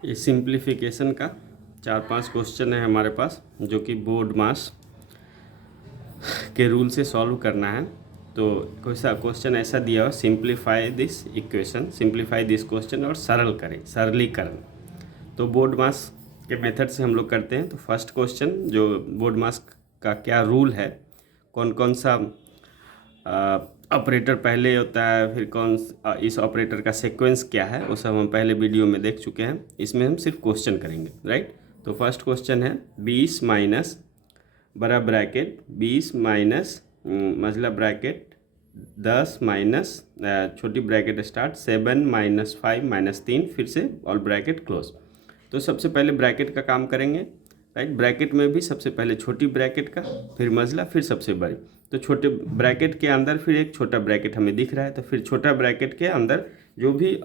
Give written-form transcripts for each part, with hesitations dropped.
ये सिंप्लीफिकेशन का 4-5 क्वेश्चन है हमारे पास, जो कि बोर्ड मास के रूल से सॉल्व करना है। तो कोई सा क्वेश्चन ऐसा दिया हो, simplify this equation, simplify this question, और सरल करें, सरलीकरण। तो बोर्ड मास के मेथड से हम लोग करते हैं। तो फर्स्ट क्वेश्चन, जो बोर्ड मास का क्या रूल है, कौन कौन सा ऑपरेटर पहले होता है, फिर इस ऑपरेटर का सीक्वेंस क्या है, वो सब हम पहले वीडियो में देख चुके हैं। इसमें हम सिर्फ क्वेश्चन करेंगे, राइट। तो फर्स्ट क्वेश्चन है 20 माइनस बड़ा ब्रैकेट 20 माइनस मझला ब्रैकेट 10 माइनस छोटी ब्रैकेट स्टार्ट 7 माइनस 5 माइनस 3, फिर से ऑल ब्रैकेट क्लोज। तो सबसे पहले ब्रैकेट का काम करेंगे, राइट। ब्रैकेट में भी सबसे पहले छोटी ब्रैकेट का, फिर मझला, फिर सबसे बड़ी। तो छोटे ब्रैकेट के अंदर फिर एक छोटा ब्रैकेट हमें दिख रहा है, तो फिर छोटा ब्रैकेट के अंदर जो भी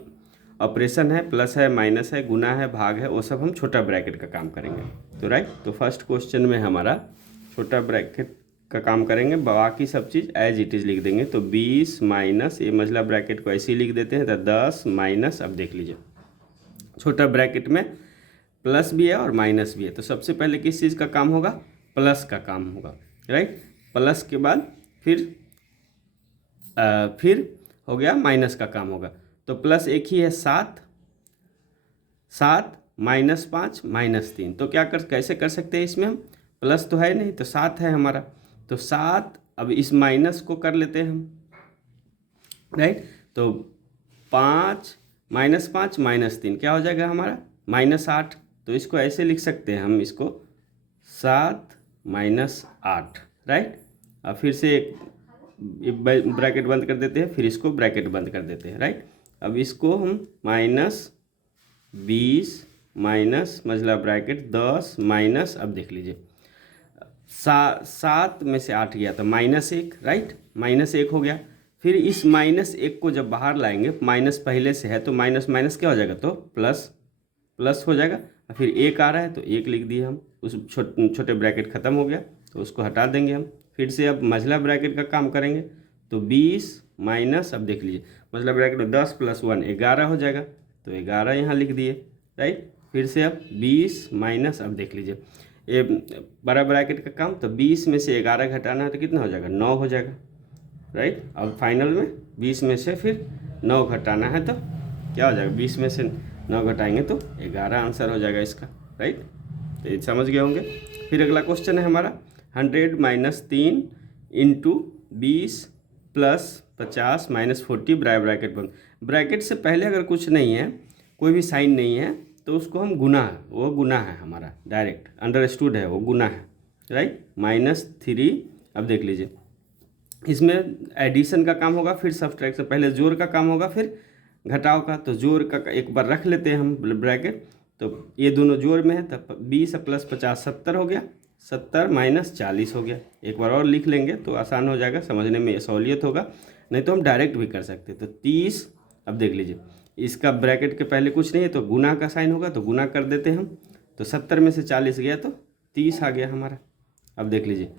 ऑपरेशन है, प्लस है, माइनस है, गुना है, भाग है, वो सब हम छोटा ब्रैकेट का काम करेंगे। तो राइट, तो फर्स्ट क्वेश्चन में हमारा छोटा ब्रैकेट का काम करेंगे, बाकी सब चीज़ एज इट इज़ लिख देंगे। तो 20 माइनस, ये मझला ब्रैकेट को ऐसे ही लिख देते हैं, तो 10 माइनस, अब देख लीजिए छोटा ब्रैकेट में प्लस भी है और माइनस भी है। तो सबसे पहले किस चीज़ का काम होगा, प्लस का काम होगा, राइट। प्लस के बाद फिर हो गया माइनस का काम होगा। तो प्लस एक ही है 7, 7 माइनस 5 माइनस 3। तो कैसे कर सकते हैं, इसमें हम प्लस तो है नहीं, तो 7 है हमारा, तो 7, अब इस माइनस को कर लेते हैं हम, राइट। तो 5 माइनस 5 माइनस 3 क्या हो जाएगा हमारा, -8। तो इसको ऐसे लिख सकते हैं हम, इसको 7 माइनस 8, राइट। अब फिर से एक ब्रैकेट बंद कर देते हैं, फिर इसको ब्रैकेट बंद कर देते हैं, राइट। अब इसको हम -20 माइनस मझला ब्रैकेट 10 माइनस, अब देख लीजिए 7 में से 8 गया तो -1, राइट, -1 हो गया। फिर इस -1 को जब बाहर लाएंगे, माइनस पहले से है तो माइनस माइनस क्या हो जाएगा, तो प्लस प्लस हो जाएगा। फिर 1 आ रहा है तो 1 लिख दिए हम, उस छोटे ब्रैकेट ख़त्म हो गया तो उसको हटा देंगे हम। फिर से अब मझला ब्रैकेट का काम करेंगे, तो 20 माइनस, अब देख लीजिए मझला ब्रैकेट में 10 + 1 11 हो जाएगा, तो 11 यहाँ लिख दिए, राइट। फिर से अब 20 माइनस, अब देख लीजिए ये बड़ा ब्रैकेट का काम, तो 20 में से 11 घटाना है तो कितना हो जाएगा, 9 हो जाएगा, राइट। अब फाइनल में 20 में से फिर 9 घटाना है तो क्या हो जाएगा, 20 में से 9 घटाएंगे तो 11 आंसर हो जाएगा इसका, राइट। तो ये समझ गए होंगे। फिर अगला क्वेश्चन है हमारा 100 minus 3 into 20 plus 50 minus 40 bracket बंद। ब्रैकेट से पहले अगर कुछ नहीं है, कोई भी साइन नहीं है, तो उसको हम गुना है, वो गुना है हमारा, डायरेक्ट अंडरस्टूड है, वो गुना है, राइट। -3, अब देख लीजिए इसमें एडिशन का काम होगा, फिर सब्ट्रैक्शन, पहले जोड़ का काम होगा, फिर घटाव का। तो जोड़ का एक बार रख लेते हैं हम ब्रैकेट, तो ये दोनों जोड़ में है, तब 20 + 50 70 हो गया, 70 माइनस 40 हो गया। एक बार और लिख लेंगे तो आसान हो जाएगा, समझने में सहूलियत होगा, नहीं तो हम डायरेक्ट भी कर सकते। तो 30, अब देख लीजिए इसका ब्रैकेट के पहले कुछ नहीं है तो गुना का साइन होगा, तो गुना कर देते हैं हम। तो 70 में से 40 गया तो 30 आ गया हमारा। अब देख लीजिए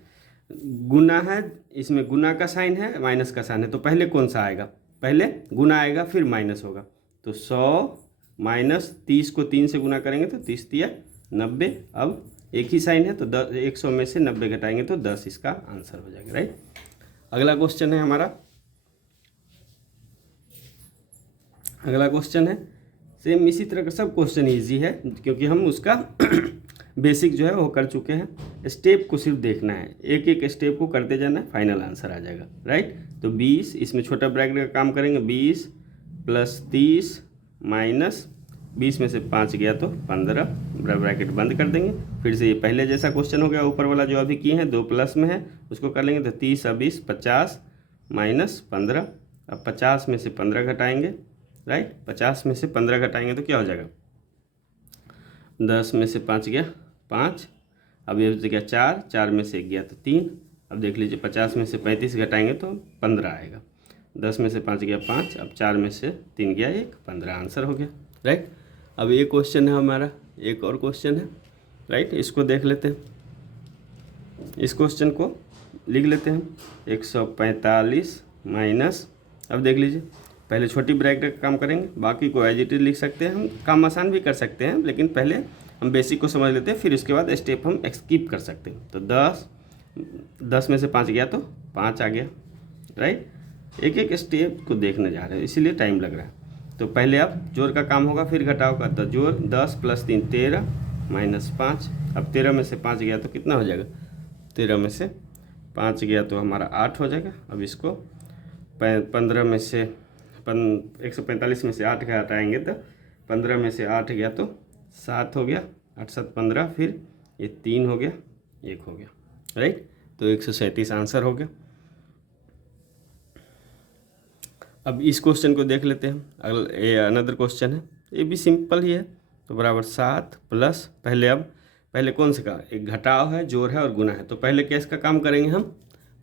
गुना है, इसमें गुना का साइन है, माइनस का साइन है, तो पहले कौन सा आएगा, पहले गुना आएगा फिर माइनस होगा। तो 100 माइनस 30 को 3 से गुना करेंगे तो 30 × 90। अब एक ही साइन है तो 100 में से 90 घटाएंगे तो 10 इसका आंसर हो जाएगा, राइट। अगला क्वेश्चन है हमारा, अगला क्वेश्चन है सेम इसी तरह का, सब क्वेश्चन इजी है क्योंकि हम उसका बेसिक जो है वो कर चुके हैं। स्टेप को सिर्फ देखना है, एक एक स्टेप को करते जाना है, फाइनल आंसर आ जाएगा, राइट। तो 20, इसमें छोटा ब्रैकेट का काम करेंगे, 20 + 30 माइनस 20 में से 5 गया तो 15, ब्रैकेट बंद कर देंगे। फिर से ये पहले जैसा क्वेश्चन हो गया, ऊपर वाला जो अभी किए हैं 2 प्लस में है उसको कर लेंगे, तो 30 + 20 50 माइनस 15। अब 50 में से 15 घटाएंगे, राइट, 50 में से 15 घटाएंगे तो क्या हो जाएगा, 10 में से 5 गया 5, अब ये जगह 4, 4 में से 1 गया तो 3। अब देख लीजिए 50 में से 35 घटाएंगे तो 15 आएगा, 10 में से 5 गया 5, अब 4 में से 3 गया 1, 15 आंसर हो गया, राइट। अब ये क्वेश्चन है हमारा, एक और क्वेश्चन है, राइट, इसको देख लेते हैं। इस क्वेश्चन को लिख लेते हैं 145 माइनस, अब देख लीजिए पहले छोटी ब्रैकेट का काम करेंगे, बाकी को एज इट इज लिख सकते हैं, हम काम आसान भी कर सकते हैं, लेकिन पहले हम बेसिक को समझ लेते हैं, फिर उसके बाद स्टेप हम स्किप कर सकते हैं। तो 10 में से 5 गया तो 5 आ गया, राइट। एक एक स्टेप को देखने जा रहे हैं, इसीलिए टाइम लग रहा है। तो पहले अब जोड़ का काम होगा, फिर घटाव का। तो जोड़ 10 + 3 13 - 5। अब 13 में से 5 गया तो कितना हो जाएगा, 13 में से 5 गया तो हमारा 8 हो जाएगा। अब इसको 15 में से 145 में से 8 घटाएंगे तो 15 में से 8 गया तो 7 हो गया, 8 × 7 = 15, फिर ये 3 हो गया, 1 हो गया, राइट। तो 137 आंसर हो गया। अब इस क्वेश्चन को देख लेते हैं। अगला ये अनदर क्वेश्चन है, ये भी सिंपल ही है। तो बराबर 7 प्लस, पहले कौन से का, एक घटाव है, जोड़ है और गुना है। तो पहले क्या इसका काम करेंगे हम,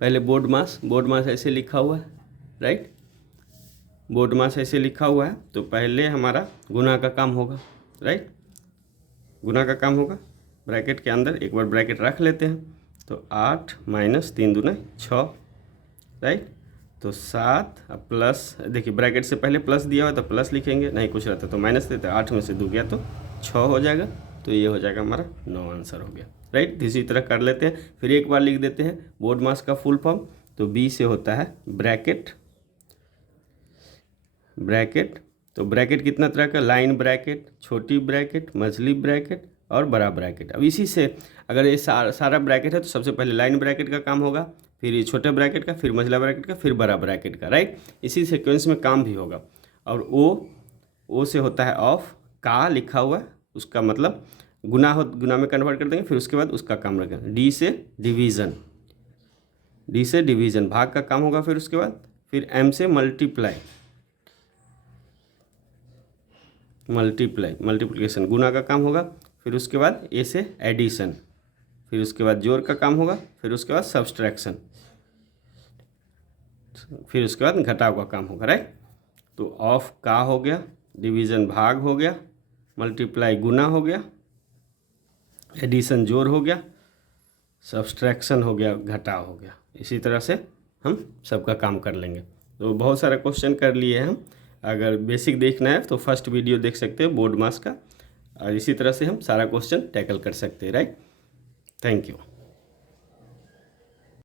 पहले बोर्ड मास ऐसे लिखा हुआ है, राइट। बोर्ड मास ऐसे लिखा हुआ है, तो पहले हमारा गुना का काम होगा, राइट। गुना का काम होगा, ब्रैकेट के अंदर एक बार ब्रैकेट रख लेते हैं। तो 8 - 3 × 2 = 6, राइट। तो 7 प्लस, देखिए ब्रैकेट से पहले प्लस दिया हुआ तो प्लस लिखेंगे, नहीं कुछ रहता तो माइनस देते। 8 में से 2 गया तो 6 हो जाएगा। तो ये हो जाएगा हमारा 9 आंसर हो गया, राइट। इसी तरह कर लेते हैं, फिर एक बार लिख देते हैं बोर्ड मास का फुल फॉर्म। तो बी से होता है ब्रैकेट। तो ब्रैकेट कितना तरह का, लाइन ब्रैकेट, छोटी ब्रैकेट, मझली ब्रैकेट और बड़ा ब्रैकेट। अब इसी से अगर ये सारा ब्रैकेट है तो सबसे पहले लाइन ब्रैकेट का काम होगा, फिर ये छोटे ब्रैकेट का, फिर मझला ब्रैकेट का, फिर बड़ा ब्रैकेट का, राइट। इसी सीक्वेंस में काम भी होगा। और ओ से होता है ऑफ, का लिखा हुआ है, उसका मतलब गुना में कन्वर्ट कर देंगे, फिर उसके बाद उसका काम रखेंगे। डी से डिवीज़न, भाग का काम होगा। फिर उसके बाद फिर एम से मल्टीप्लिकेशन, गुना का काम होगा। फिर उसके बाद ए से एडिशन, फिर उसके बाद जोड़ का काम होगा, फिर उसके बाद सब्सट्रैक्शन, फिर उसके बाद घटाव का काम होगा, राइट। तो ऑफ का हो गया, डिवीज़न भाग हो गया, मल्टीप्लाई गुना हो गया, एडिशन जोड़ हो गया, सब्सट्रैक्शन हो गया, घटाव हो गया। इसी तरह से हम सबका काम कर लेंगे। तो बहुत सारा क्वेश्चन कर लिए हैं हम। अगर बेसिक देखना है तो फर्स्ट वीडियो देख सकते हैं बोर्ड मास का, और इसी तरह से हम सारा क्वेश्चन टैकल कर सकते हैं, राइट। Thank you.